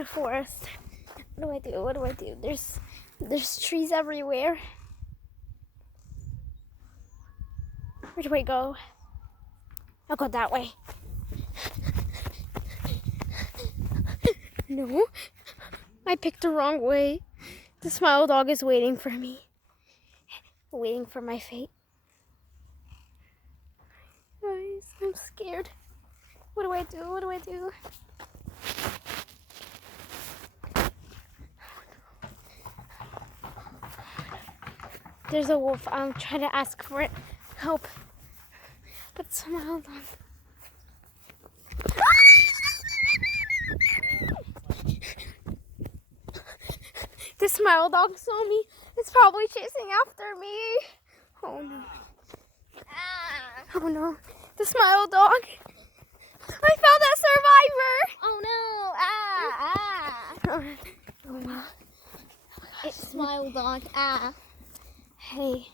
a forest. What do I do? What do I do? There's trees everywhere. Where do I go? I'll go that way. No, I picked the wrong way. The smile dog is waiting for me. Waiting for my fate. Guys, I'm scared. What do I do? What do I do? There's a wolf. I'm trying to ask for it. Help. But smile dog. The smile dog saw me. It's probably chasing after me. Oh no. Oh no. The smile dog. I found that survivor. Oh no. Oh no. It's smile dog. Hey.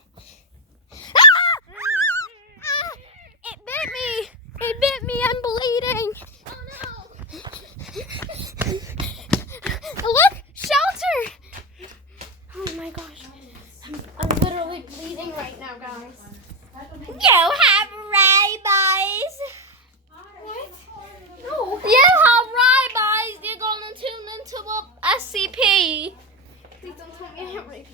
It bit me. It bit me. I'm bleeding. Oh Look, shelter. Oh my gosh. I'm literally bleeding right now, guys. You have rabies. What? No. You have rabies. You're gonna tune into a SCP. Please don't tell me I have rabies.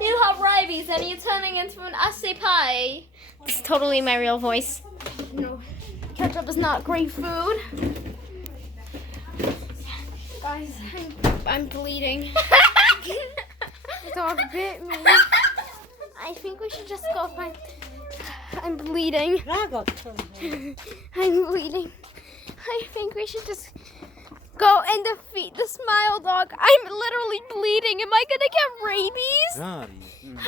You have rabies and you're turning into an SCP. It's totally my real voice. No. Ketchup is not great food. Guys, I'm bleeding. The dog bit me. I think we should just go find... I'm bleeding. I'm bleeding. I think we should just go and defeat the smile dog. I'm literally bleeding. Am I gonna get rabies? I'm bleeding.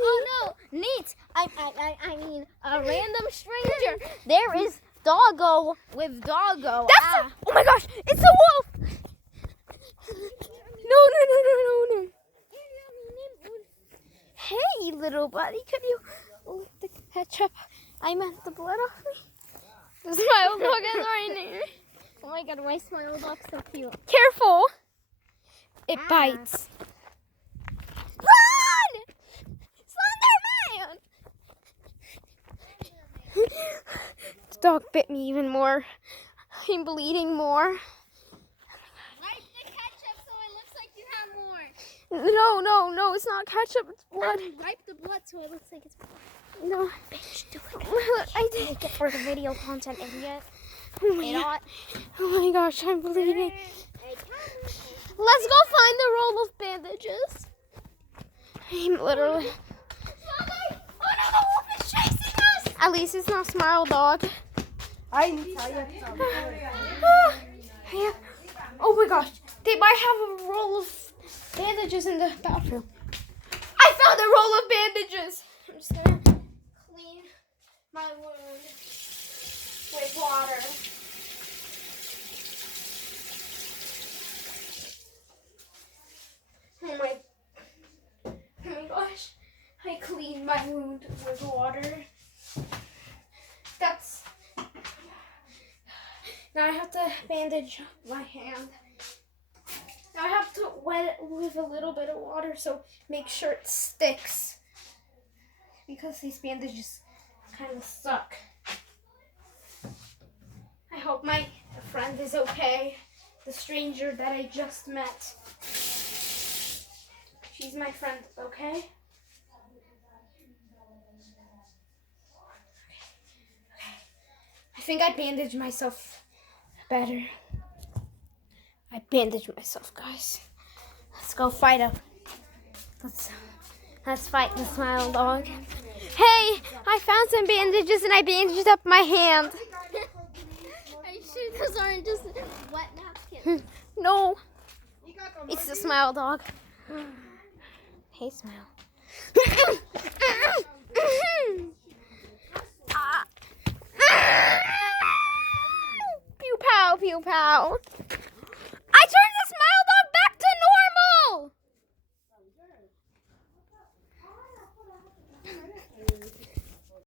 Oh no, neat. I mean, a random stranger. There is Doggo with Doggo. That's oh my gosh, it's a wolf. No. Hey, little buddy, could you lick the ketchup? I meant the blood off me. The smile dog is right near. Oh my god, my smile dog's so cute. Careful. It bites. Run! Slender Man! The dog bit me even more. I'm bleeding more. Wipe the ketchup so it looks like you have more. No, it's not ketchup, it's blood. Wipe the blood so it looks like it's blood. No. Bitch, do it. I did. Make it for the video content, idiot. Oh my gosh, I'm bleeding. Let's go find the roll of bandages. I'm literally... Oh no, the wolf is chasing us! At least it's not Smile Dog. Oh my gosh, they might have a roll of bandages in the bathroom. I found a roll of bandages. I'm just gonna clean my wound with water. Oh my gosh, I cleaned my wound with water. That's... Now I have to bandage my hand. Now I have to wet it with a little bit of water, so make sure it sticks. Because these bandages kind of suck. I hope my friend is okay. The stranger that I just met. She's my friend, okay? I think I bandaged myself better. I bandaged myself, guys. Let's go fight him. Let's fight the Smile Dog. Hey, I found some bandages and I bandaged up my hand. Are you sure those aren't just wet napkins? No, it's the Smile Dog. Hey, Smile. Pew pow, pew pow.